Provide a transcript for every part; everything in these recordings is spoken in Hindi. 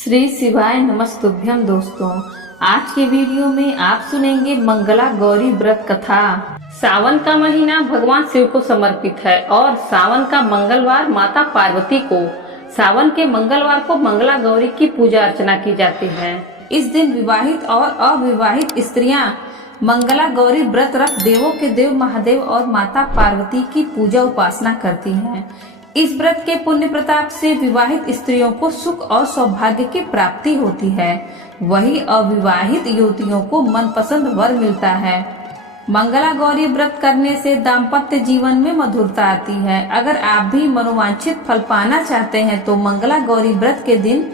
श्री शिवाय नमस्तुभ्यम। दोस्तों, आज के वीडियो में आप सुनेंगे मंगला गौरी व्रत कथा। सावन का महीना भगवान शिव को समर्पित है और सावन का मंगलवार माता पार्वती को, सावन के मंगलवार को मंगला गौरी की पूजा अर्चना की जाती है। इस दिन विवाहित और अविवाहित स्त्रियां मंगला गौरी व्रत रख देवों के देव महादेव और माता पार्वती की पूजा उपासना करती हैं। इस व्रत के पुण्य प्रताप से विवाहित स्त्रियों को सुख और सौभाग्य की प्राप्ति होती है, वही अविवाहित युवतियों को मनपसंद वर मिलता है। मंगला गौरी व्रत करने से दाम्पत्य जीवन में मधुरता आती है। अगर आप भी मनोवांछित फल पाना चाहते हैं तो मंगला गौरी व्रत के दिन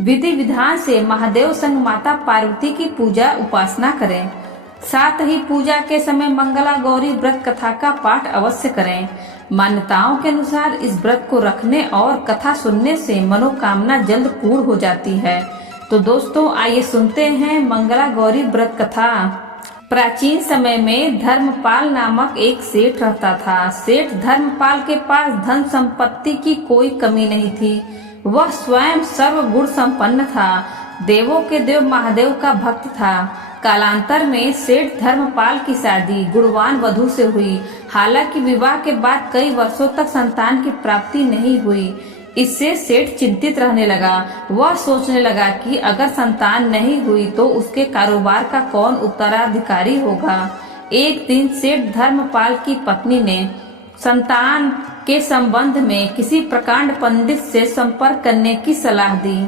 विधि विधान से महादेव संग माता पार्वती की पूजा उपासना करें। साथ ही पूजा के समय मंगला गौरी व्रत कथा का पाठ अवश्य करें। मान्यताओं के अनुसार इस व्रत को रखने और कथा सुनने से मनोकामना जल्द पूर्ण हो जाती है। तो दोस्तों, आइए सुनते हैं मंगला गौरी व्रत कथा। प्राचीन समय में धर्मपाल नामक एक सेठ रहता था। सेठ धर्मपाल के पास धन संपत्ति की कोई कमी नहीं थी। वह स्वयं सर्वगुण संपन्न था, देवों के देव महादेव का भक्त था। कालांतर में सेठ धर्मपाल की शादी गुणवान वधू से हुई। हालांकि विवाह के बाद कई वर्षों तक संतान की प्राप्ति नहीं हुई। इससे सेठ चिंतित रहने लगा। वह सोचने लगा कि अगर संतान नहीं हुई तो उसके कारोबार का कौन उत्तराधिकारी होगा। एक दिन सेठ धर्मपाल की पत्नी ने संतान के संबंध में किसी प्रकांड पंडित से संपर्क करने की सलाह दी।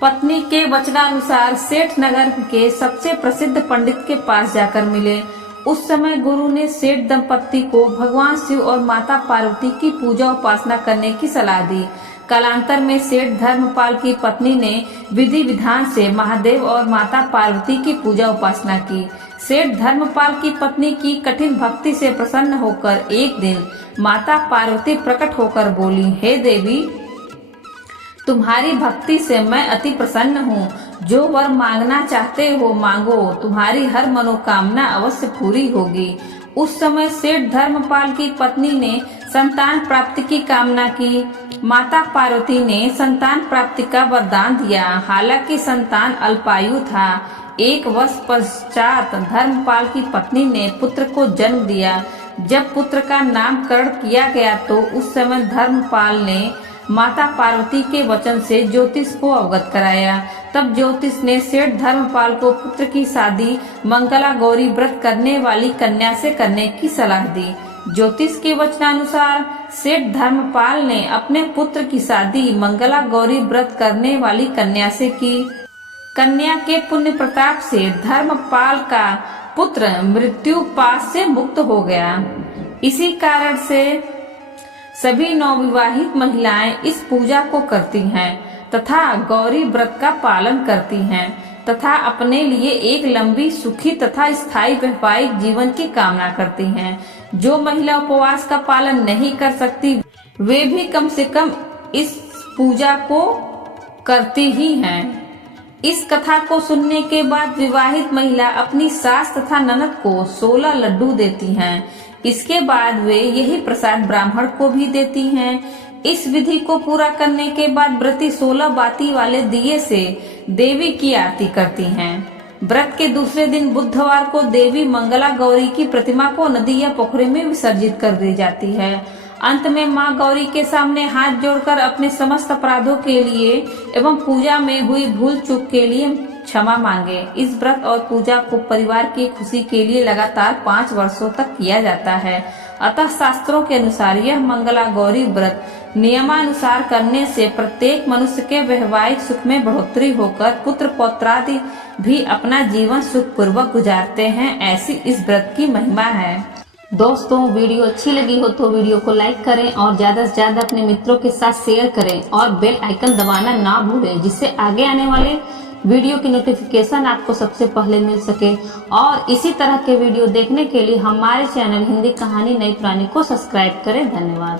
पत्नी के वचनानुसार सेठ नगर के सबसे प्रसिद्ध पंडित के पास जाकर मिले। उस समय गुरु ने सेठ दंपत्ति को भगवान शिव और माता पार्वती की पूजा उपासना करने की सलाह दी। कालांतर में सेठ धर्मपाल की पत्नी ने विधि विधान से महादेव और माता पार्वती की पूजा उपासना की। सेठ धर्मपाल की पत्नी की कठिन भक्ति से प्रसन्न होकर एक दिन माता पार्वती प्रकट होकर बोली, हे देवी, तुम्हारी भक्ति से मैं अति प्रसन्न हूँ। जो वर मांगना चाहते हो मांगो, तुम्हारी हर मनोकामना अवश्य पूरी होगी। उस समय सेठ धर्मपाल की पत्नी ने संतान प्राप्ति की कामना की। माता पार्वती ने संतान प्राप्ति का वरदान दिया। हालांकि संतान अल्पायु था। एक वर्ष पश्चात धर्मपाल की पत्नी ने पुत्र को जन्म दिया। जब पुत्र का नामकरण किया गया तो उस समय धर्मपाल ने माता पार्वती के वचन से ज्योतिष को अवगत कराया। तब ज्योतिष ने सेठ धर्मपाल को पुत्र की शादी मंगला गौरी व्रत करने वाली कन्या से करने की सलाह दी। ज्योतिष के वचनानुसार सेठ धर्मपाल ने अपने पुत्र की शादी मंगला गौरी व्रत करने वाली कन्या से की। कन्या के पुण्य प्रताप से धर्मपाल का पुत्र मृत्यु पाश से मुक्त हो गया। इसी कारण से सभी नवविवाहित महिलाएं इस पूजा को करती हैं तथा गौरी व्रत का पालन करती हैं तथा अपने लिए एक लंबी, सुखी तथा स्थायी वैवाहिक जीवन की कामना करती हैं। जो महिला उपवास का पालन नहीं कर सकती वे भी कम से कम इस पूजा को करती ही हैं। इस कथा को सुनने के बाद विवाहित महिला अपनी सास तथा ननद को 16 लड्डू देती हैं। इसके बाद वे यही प्रसाद ब्राह्मण को भी देती हैं। इस विधि को पूरा करने के बाद व्रती 16 बाती वाले दिए से देवी की आरती करती हैं। व्रत के दूसरे दिन बुधवार को देवी मंगला गौरी की प्रतिमा को नदी या पोखरे में विसर्जित कर दी जाती है। अंत में मां गौरी के सामने हाथ जोड़कर अपने समस्त अपराधों के लिए एवं पूजा में हुई भूल चूक के लिए क्षमा मांगे। इस व्रत और पूजा को परिवार की खुशी के लिए लगातार 5 वर्षों तक किया जाता है। अतः शास्त्रों के अनुसार यह मंगला गौरी व्रत नियमानुसार करने से प्रत्येक मनुष्य के वैवाहिक सुख में बढ़ोतरी होकर पुत्र पौत्रादि भी अपना जीवन सुख पूर्वक गुजारते हैं। ऐसी इस व्रत की महिमा है। दोस्तों, वीडियो अच्छी लगी हो तो वीडियो को लाइक करें और ज्यादा से ज्यादा अपने मित्रों के साथ शेयर करें और बेल आइकन दबाना ना भूलें, जिससे आगे आने वाले वीडियो की नोटिफिकेशन आपको सबसे पहले मिल सके। और इसी तरह के वीडियो देखने के लिए हमारे चैनल हिंदी कहानी नई पुरानी को सब्सक्राइब करें। धन्यवाद।